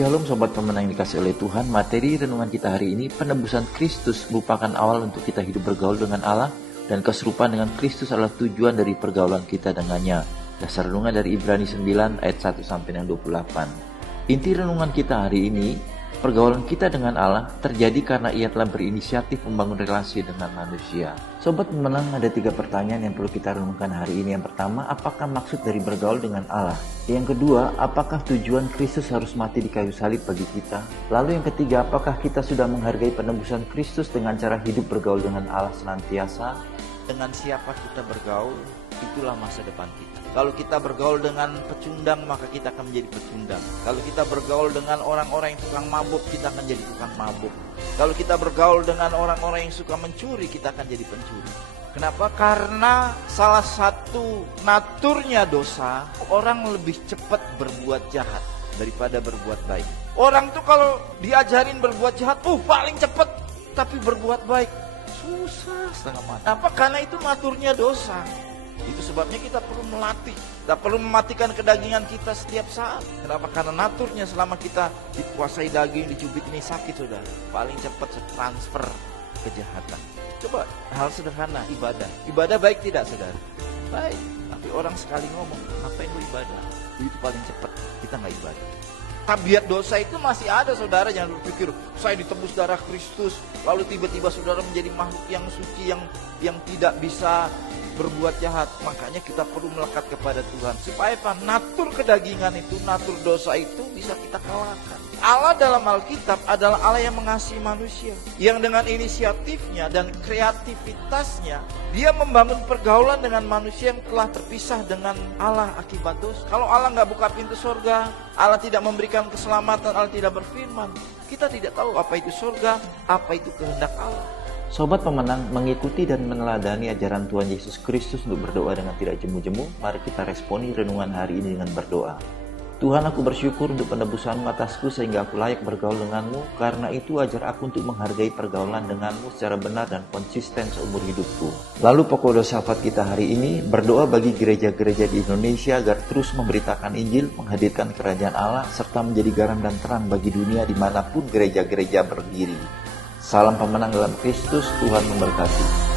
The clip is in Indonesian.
Shalom Sobat Pemenang yang dikasih oleh Tuhan. Materi renungan kita hari ini, penebusan Kristus merupakan awal untuk kita hidup bergaul dengan Allah, dan keserupaan dengan Kristus adalah tujuan dari pergaulan kita dengannya. Dasar renungan dari Ibrani 9 ayat 1 sampai 28. Inti renungan kita hari ini, pergaulan kita dengan Allah terjadi karena Ia telah berinisiatif membangun relasi dengan manusia. Sobat Pemenang, ada 3 pertanyaan yang perlu kita renungkan hari ini. Yang pertama, apakah maksud dari bergaul dengan Allah? Yang kedua, apakah tujuan Kristus harus mati di kayu salib bagi kita? Lalu yang ketiga, apakah kita sudah menghargai penebusan Kristus dengan cara hidup bergaul dengan Allah senantiasa? Dengan siapa kita bergaul, itulah masa depan kita. Kalau kita bergaul dengan pecundang, maka kita akan menjadi pecundang. Kalau kita bergaul dengan orang-orang yang tukang mabuk, kita akan jadi tukang mabuk. Kalau kita bergaul dengan orang-orang yang suka mencuri, kita akan jadi pencuri. Kenapa? Karena salah satu naturnya dosa, orang lebih cepat berbuat jahat daripada berbuat baik. Orang tuh kalau diajarin berbuat jahat, paling cepat. Tapi berbuat baik, susah setengah mati. Kenapa? Karena itu naturnya dosa. Itu sebabnya kita perlu melatih. Kita perlu mematikan kedagingan kita setiap saat. Kenapa? Karena naturnya selama kita dikuasai daging, dicubit ini sakit, saudara. Paling cepat transfer kejahatan. Coba hal sederhana, ibadah. Ibadah baik tidak, saudara? Baik. Tapi orang sekali ngomong, ngapain lu ibadah? Itu paling cepat kita nggak ibadah. Tabiat dosa itu masih ada, saudara. Jangan berpikir saya ditebus darah Kristus, lalu tiba-tiba saudara menjadi makhluk yang suci, yang tidak bisa berbuat jahat. Makanya kita perlu melekat kepada Tuhan supaya apa? Natur kedagingan itu, natur dosa itu bisa kita kalahkan. Allah dalam Alkitab adalah Allah yang mengasihi manusia, yang dengan inisiatifnya dan kreativitasnya Dia membangun pergaulan dengan manusia yang telah terpisah dengan Allah akibat dosa. Kalau Allah nggak buka pintu surga, Allah tidak memberikan keselamatan, Allah tidak berfirman, kita tidak tahu apa itu surga, apa itu kehendak Allah. Sobat Pemenang, mengikuti dan meneladani ajaran Tuhan Yesus Kristus untuk berdoa dengan tidak jemu-jemu, mari kita responi renungan hari ini dengan berdoa. Tuhan, aku bersyukur untuk penebusan-Mu atasku sehingga aku layak bergaul denganmu. Karena itu ajar aku untuk menghargai pergaulan denganmu secara benar dan konsisten seumur hidupku. Lalu pokok doa syafaat kita hari ini, berdoa bagi gereja-gereja di Indonesia agar terus memberitakan Injil, menghadirkan kerajaan Allah, serta menjadi garam dan terang bagi dunia dimanapun gereja-gereja berdiri. Salam pemenang dalam Kristus, Tuhan memberkati.